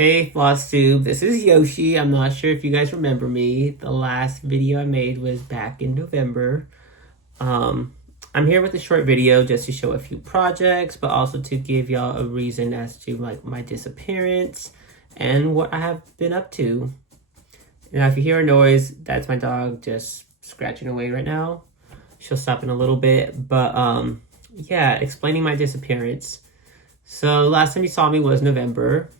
Hey FlossTube, this is Yoshi. I'm not sure if you guys remember me. The last video I made was back in November. Um, I'm here with a short video just to show a few projects, but also to give y'all a reason as to like my disappearance and what I have been up to. Now, if you hear a noise, that's my dog just scratching away right now. She'll stop in a little bit, but yeah, explaining my disappearance. So last time you saw me was November.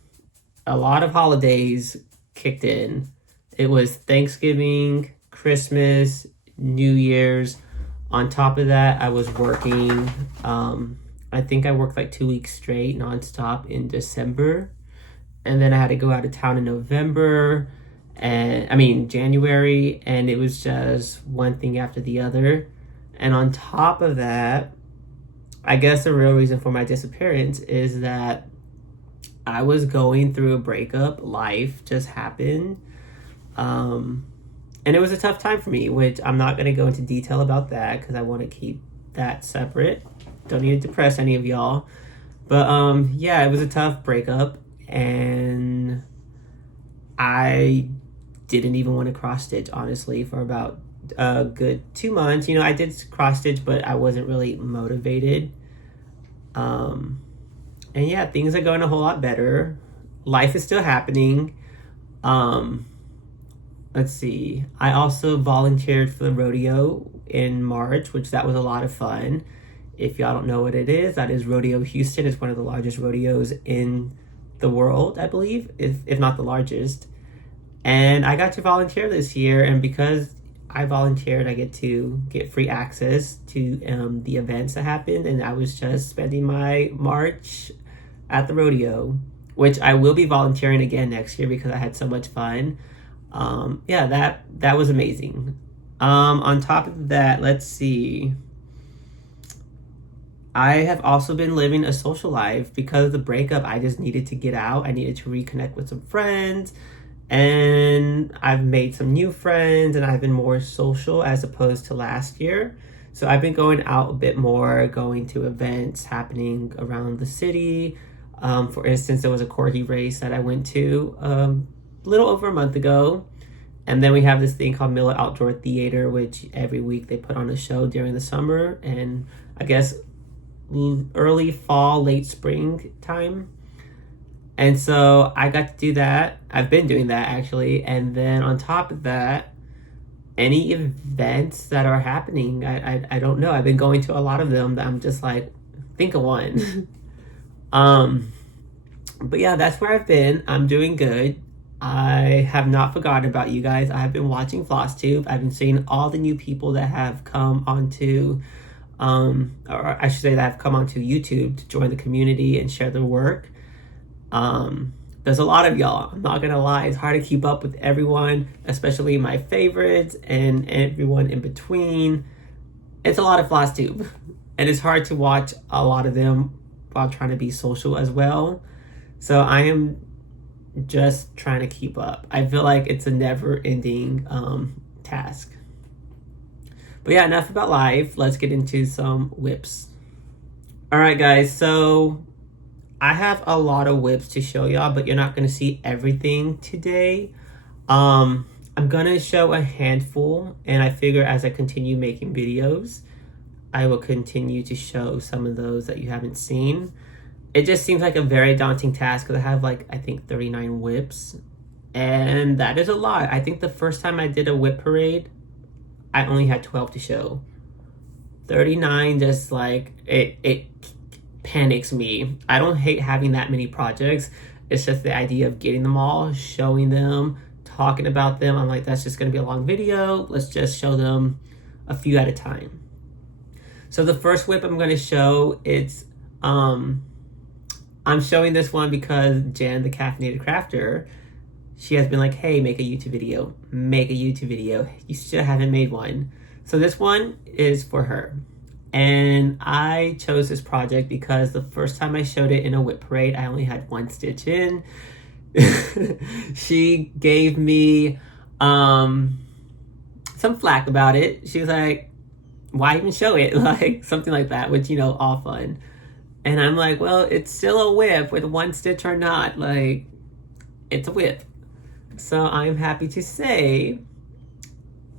A lot of holidays kicked in. It was Thanksgiving, Christmas, New Year's. On top of that, I was working. I think I worked like 2 weeks straight nonstop in December. And then I had to go out of town in November. January. And it was just one thing after the other. And on top of that, I guess the real reason for my disappearance is that I was going through a breakup. Life just happened. And it was a tough time for me, which I'm not going to go into detail about that because I want to keep that separate. Don't need to depress any of y'all. But yeah, it was a tough breakup. And I didn't even want to cross stitch, honestly, for about a good 2 months. You know, I did cross stitch, but I wasn't really motivated. And yeah, things are going a whole lot better. Life is still happening. Let's see. I also volunteered for the rodeo in March, which that was a lot of fun. If y'all don't know what it is, that is Rodeo Houston. It's one of the largest rodeos in the world, I believe, if not the largest. And I got to volunteer this year, and because I volunteered, I get to get free access to the events that happened, and I was just spending my March at the rodeo, which I will be volunteering again next year because I had so much fun. Yeah, that was amazing. On top of that, let's see. I have also been living a social life. Because of the breakup, I just needed to get out. I needed to reconnect with some friends. And I've made some new friends, and I've been more social as opposed to last year. So I've been going out a bit more, going to events happening around the city. For instance, there was a corgi race that I went to a little over a month ago. And then we have this thing called Miller Outdoor Theater, which every week they put on a show during the summer. And I guess early fall, late spring time. And so I got to do that. I've been doing that, actually. And then on top of that, any events that are happening, I don't know. I've been going to a lot of them that I'm just like, think of one. But yeah, that's where I've been. I'm doing good. I have not forgotten about you guys. I have been watching FlossTube. I've been seeing all the new people that have come onto, or I should say that have come onto YouTube to join the community and share their work. There's a lot of y'all. I'm not gonna lie. It's hard to keep up with everyone, especially my favorites and everyone in between. It's a lot of FlossTube, and it's hard to watch a lot of them while trying to be social as well. So I am just trying to keep up. I feel like it's a never-ending task. But yeah, enough about life. Let's get into some whips. All right, guys. So I have a lot of whips to show y'all, but you're not going to see everything today. I'm going to show a handful, and I figure as I continue making videos, I will continue to show some of those that you haven't seen. It just seems like a very daunting task because I have I think 39 whips, and that is a lot. I think the first time I did a whip parade, I only had 12 to show. 39 just it panics me. I don't hate having that many projects. It's just the idea of getting them all, showing them, talking about them. I'm like, that's just gonna be a long video. Let's just show them a few at a time. So the first whip I'm gonna show, it's I'm showing this one because Jen, the caffeinated crafter, she has been like, hey, make a YouTube video. Make a YouTube video. You still haven't made one. So this one is for her. And I chose this project because the first time I showed it in a whip parade, I only had one stitch in. She gave me some flack about it. She was like, why even show it? Like something like that, which, you know, all fun. And I'm like, well, it's still a whip with one stitch or not. Like, it's a whip. So I'm happy to say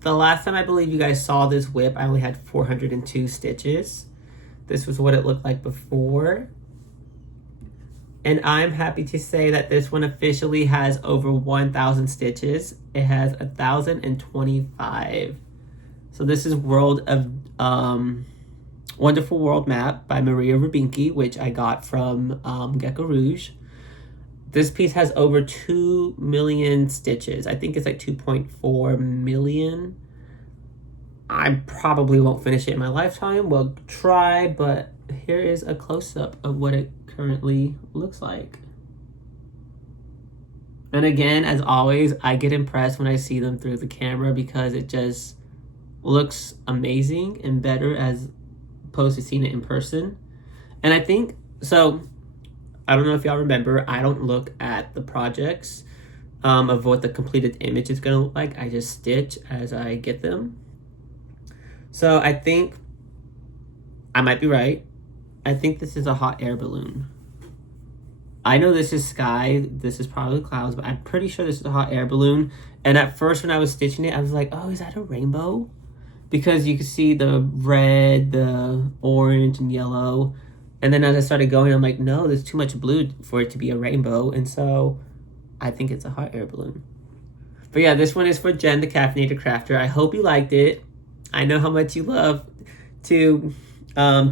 the last time I believe you guys saw this whip, I only had 402 stitches. This was what it looked like before. And I'm happy to say that this one officially has over 1,000 stitches. It has 1,025. So this is World of Wonderful World Map by Maria Rubinki, which I got from Geckoo Rouge. This piece has over 2 million stitches. I think it's like 2.4 million. I probably won't finish it in my lifetime. We'll try, but here is a close-up of what it currently looks like. And again, as always, I get impressed when I see them through the camera because it just looks amazing and better as opposed to seeing it in person. And I think, so I don't know if y'all remember, I don't look at the projects of what the completed image is going to look like. I just stitch as I get them. So I think I might be right. I think this is a hot air balloon. I know this is sky, this is probably clouds, but I'm pretty sure this is a hot air balloon. And at first when I was stitching it, I was like, oh, is that a rainbow? Because you can see the red, the orange, and yellow. And then as I started going, I'm like, no, there's too much blue for it to be a rainbow. And so I think it's a hot air balloon. But yeah, this one is for Jen, the Caffeinated Crafter. I hope you liked it. I know how much you love to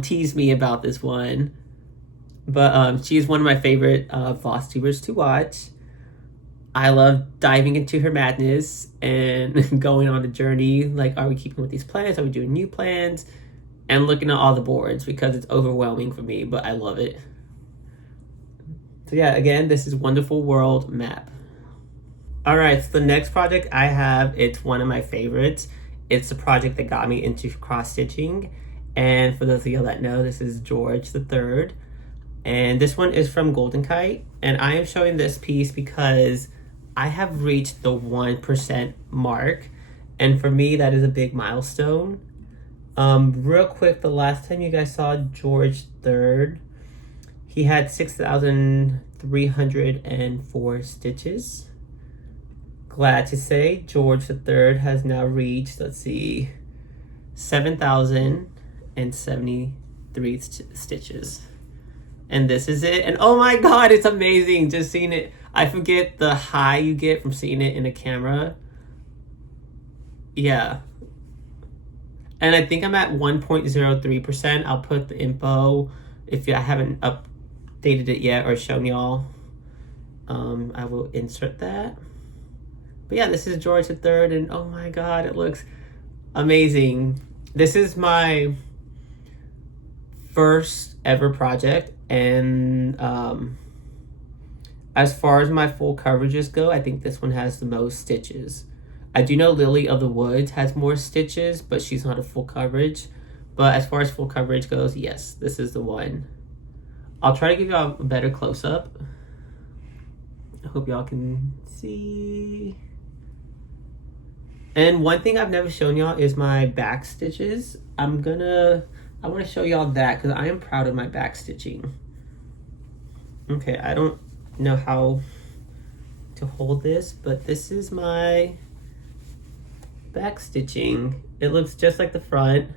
tease me about this one. But she's one of my favorite floss tubers to watch. I love diving into her madness and going on a journey. Like, are we keeping with these plans? Are we doing new plans? And looking at all the boards because it's overwhelming for me, but I love it. So yeah, again, this is Wonderful World Map. All right, so the next project I have, it's one of my favorites. It's the project that got me into cross-stitching. And for those of you that know, this is George III. And this one is from Golden Kite. And I am showing this piece because I have reached the 1% mark. And for me, that is a big milestone. Real quick, the last time you guys saw George III, he had 6,304 stitches. Glad to say George III has now reached, let's see, 7,073 stitches. And this is it. And oh my God, it's amazing just seeing it. I forget the high you get from seeing it in a camera. Yeah. And I think I'm at 1.03%. I'll put the info if I haven't updated it yet or shown y'all. I will insert that. But yeah, this is George III, and oh my God, it looks amazing. This is my first ever project, and as far as my full coverages go, I think this one has the most stitches. I do know Lily of the Woods has more stitches, but she's not a full coverage. But as far as full coverage goes, yes, this is the one. I'll try to give y'all a better close-up. I hope y'all can see. And one thing I've never shown y'all is my back stitches. I want to show y'all that because I am proud of my back stitching. Okay, I don't know how to hold this, but this is my back stitching. It looks just like the front,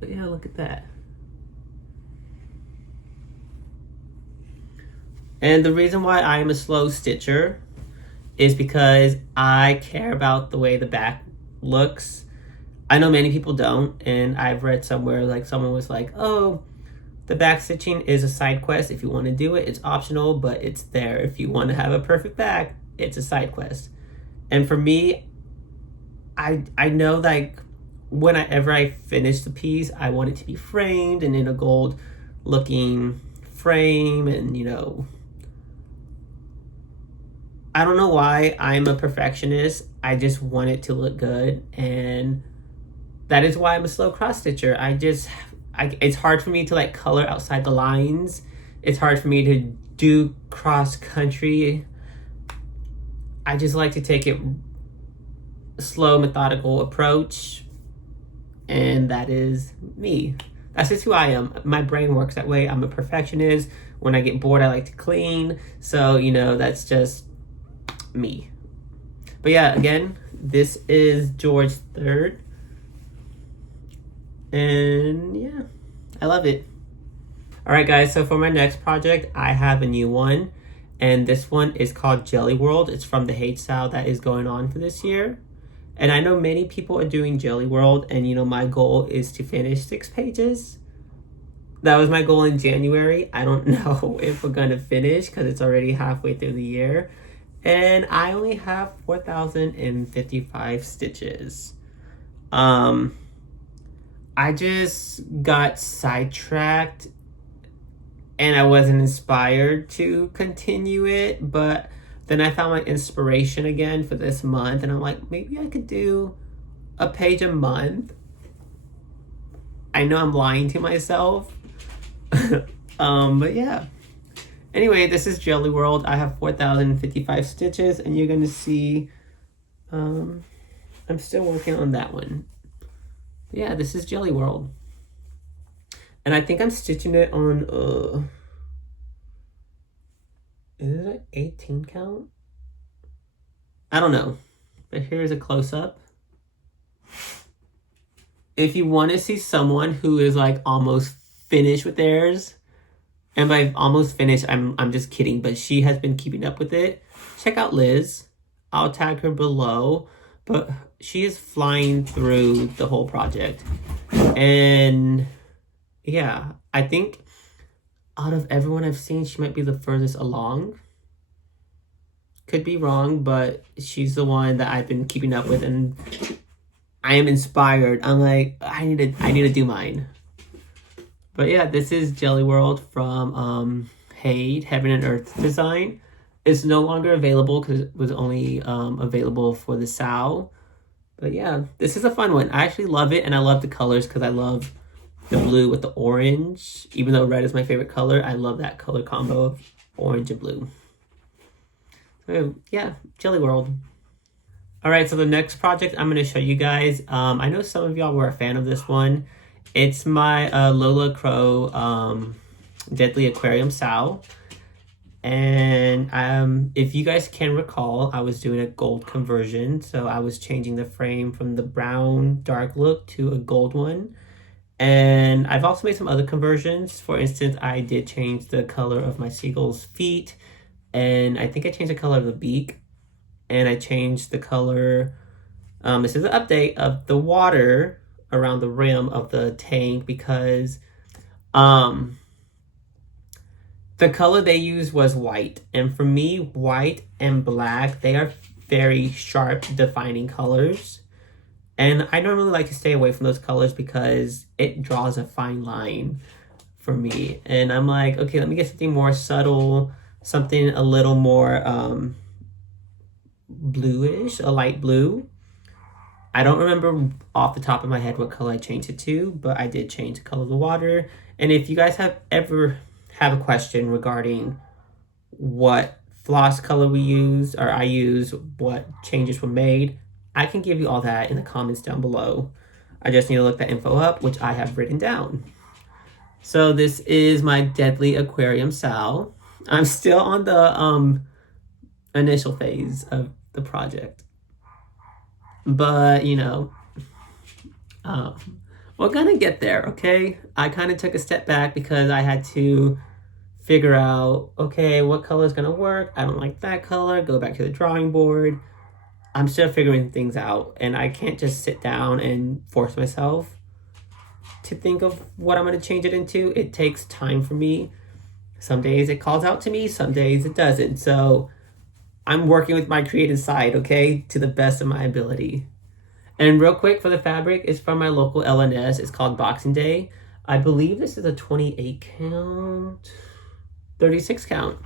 but yeah, look at that. And the reason why I am a slow stitcher is because I care about the way the back looks. I know many people don't, and I've read somewhere like someone was like, oh, the back stitching is a side quest. If you want to do it, it's optional, but it's there. If you want to have a perfect back, it's a side quest. And for me, I know like whenever I finish the piece, I want it to be framed and in a gold looking frame, and you know, I don't know why I'm a perfectionist. I just want it to look good, and that is why I'm a slow cross stitcher. It's hard for me to like color outside the lines. It's hard for me to do cross country. I just like to take it slow, methodical approach, and that is me. That's just who I am. My brain works that way. I'm a perfectionist. When I get bored, I like to clean. So, you know, that's just me. But yeah, again, this is George 3rd. And yeah, I love it. All right, guys, so for my next project, I have a new one. And this one is called Jelly World. It's from the hate style that is going on for this year. And I know many people are doing Jelly World, and you know, my goal is to finish 6 pages. That was my goal in January. I don't know if we're gonna finish because it's already halfway through the year. And I only have 4,055 stitches. I just got sidetracked and I wasn't inspired to continue it, but then I found my inspiration again for this month, and I'm like, maybe I could do a page a month. I know I'm lying to myself. But yeah. Anyway, this is Jelly World. I have 4,055 stitches, and you're gonna see I'm still working on that one. Yeah, this is Jelly World. And I think I'm stitching it on is it an 18 count? I don't know. But here's a close-up. If you want to see someone who is like almost finished with theirs, and by almost finished, I'm just kidding, but she has been keeping up with it, check out Liz. I'll tag her below, but she is flying through the whole project. And yeah, I think out of everyone I've seen, she might be the furthest along. Could be wrong, but she's the one that I've been keeping up with, and I am inspired. I'm like, I need to do mine. But yeah, this is Jelly World from Hade, Heaven and Earth Design. It's no longer available because it was only available for the SAO. But yeah, this is a fun one. I actually love it, and I love the colors because I love the blue with the orange. Even though red is my favorite color, I love that color combo of orange and blue. So yeah, Jelly World. All right, so the next project I'm going to show you guys, I know some of y'all were a fan of this one. It's my Lola Crow Deadly Aquarium SAO. And if you guys can recall, I was doing a gold conversion. So I was changing the frame from the brown dark look to a gold one. And I've also made some other conversions. For instance, I did change the color of my seagull's feet. And I think I changed the color of the beak. And I changed the color, this is an update of the water around the rim of the tank, because the color they used was white. And for me, white and black, they are very sharp, defining colors. And I don't really like to stay away from those colors because it draws a fine line for me. And I'm like, okay, let me get something more subtle, something a little more bluish, a light blue. I don't remember off the top of my head what color I changed it to, but I did change the color of the water. And if you guys have ever have a question regarding what floss color we use, or I use, what changes were made, I can give you all that in the comments down below. I just need to look that info up, which I have written down. So this is my Deadly Aquarium SAO. I'm still on the initial phase of the project. But, you know, we're gonna get there, okay? I kind of took a step back because I had to figure out, okay, what color is gonna work? I don't like that color. Go back to the drawing board. I'm still figuring things out, and I can't just sit down and force myself to think of what I'm gonna change it into. It takes time for me. Some days it calls out to me, some days it doesn't. So I'm working with my creative side, okay, to the best of my ability. And real quick, for the fabric, it's from my local LNS. It's called Boxing Day. I believe this is a 28 count, 36 count.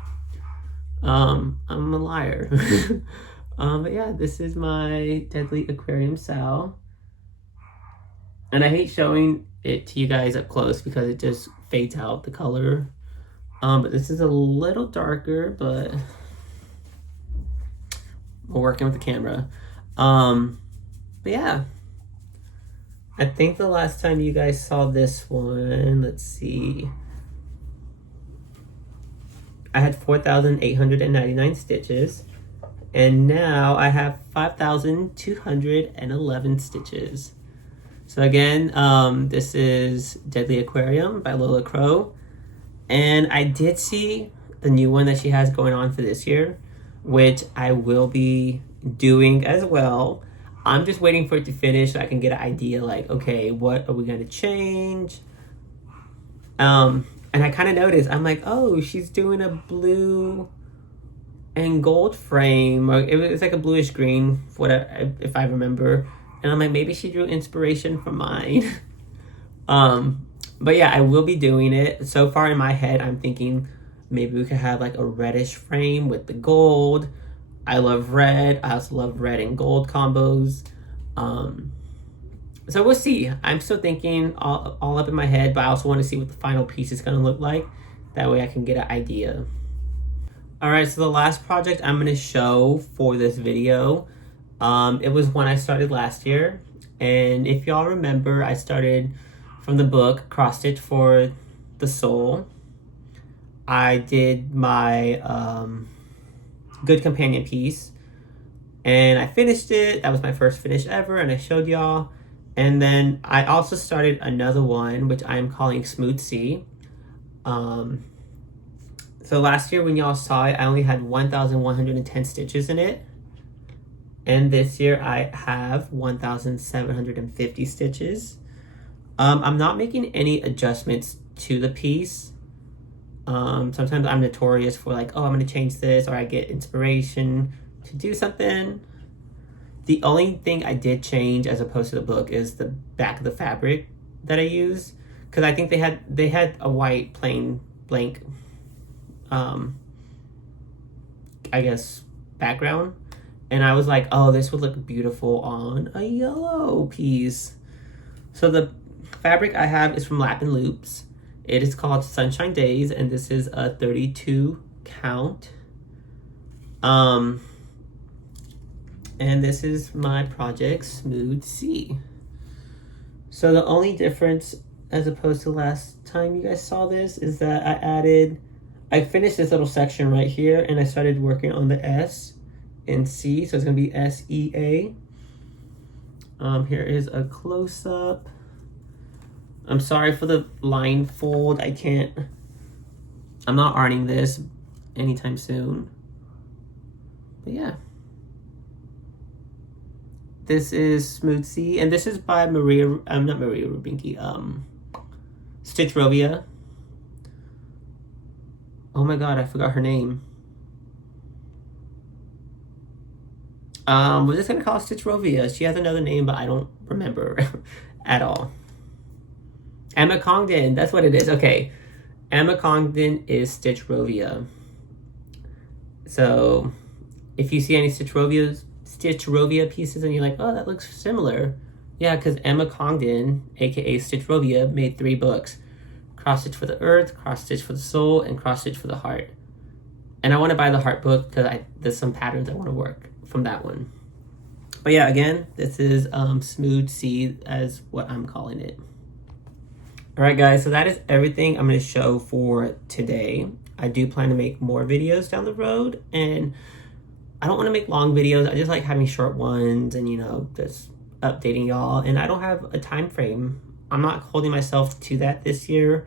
I'm a liar. But yeah, this is my Deadly Aquarium SAO. And I hate showing it to you guys up close because it just fades out the color. But this is a little darker, but we're working with the camera. But yeah, I think the last time you guys saw this one, let's see, I had 4,899 stitches, and now I have 5,211 stitches. So again, this is Deadly Aquarium by Lola Crow, and I did see the new one that she has going on for this year, which I will be doing as well. I'm just waiting for it to finish so I can get an idea, like, okay, what are we going to change? And I kind of noticed, I'm like, oh, she's doing a blue and gold frame, or it was like a bluish green, whatever, if I remember. And I'm like, maybe she drew inspiration from mine. But yeah, I will be doing it. So far in my head, I'm thinking maybe we could have like a reddish frame with the gold. I love red. I also love red and gold combos. So we'll see. I'm still thinking all up in my head, but I also want to see what the final piece is going to look like. That way I can get an idea. All right, so the last project I'm going to show for this video, it was one I started last year. And if y'all remember, I started from the book Cross Stitch for the Soul. I did my Good Companion piece, and I finished it. That was my first finish ever, and I showed y'all. And then I also started another one, which I'm calling Smooth Sea. So last year when y'all saw it, I only had 1,110 stitches in it. And this year I have 1,750 stitches. I'm not making any adjustments to the piece. Sometimes I'm notorious for like, oh, I'm going to change this, or I get inspiration to do something. The only thing I did change as opposed to the book is the back of the fabric that I use, because I think they had a white plain blank, I guess, background, and I was like, oh, this would look beautiful on a yellow piece. So the fabric I have is from Lap and Loops. It is called Sunshine Days, and this is a 32 count. And this is my project, Smooth Sea. So the only difference as opposed to last time you guys saw this is that I finished this little section right here, and I started working on the S and C, so it's gonna be S-E-A. Here is a close-up. I'm sorry for the line fold. I'm not ironing this anytime soon. But yeah. This is Smooth Sea, and this is by not Maria Rubinki, Stitch Rovia. Oh my god, I forgot her name. We're just gonna call it Stitch Rovia. She has another name, but I don't remember at all. Emma Congdon, that's what it is. Okay, Emma Congdon is Stitch Rovia. So if you see any Stitch Rovia pieces and you're like, oh, that looks similar. Yeah, because Emma Congdon, aka Stitch Rovia, made 3 books. Cross Stitch for the Earth, Cross Stitch for the Soul, and Cross Stitch for the Heart. And I want to buy the Heart book because there's some patterns I want to work from that one. But yeah, again, this is Smooth Sea as what I'm calling it. Alright guys, so that is everything I'm going to show for today. I do plan to make more videos down the road, and I don't want to make long videos. I just like having short ones and, you know, just updating y'all. And I don't have a time frame. I'm not holding myself to that this year.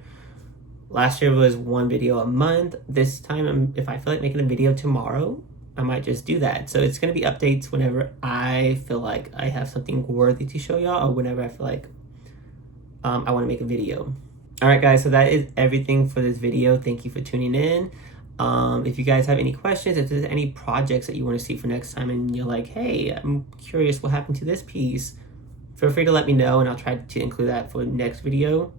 Last year was 1 video a month. This time, if I feel like making a video tomorrow, I might just do that. So it's going to be updates whenever I feel like I have something worthy to show y'all, or whenever I feel like I want to make a video. Alright guys, so that is everything for this video. Thank you for tuning in. If you guys have any questions, if there's any projects that you want to see for next time and you're like, hey, I'm curious what happened to this piece, feel free to let me know and I'll try to include that for the next video.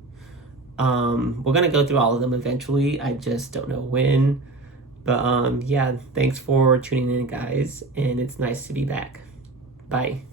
We're going to go through all of them eventually. I just don't know when. But yeah, thanks for tuning in, guys, and it's nice to be back. Bye.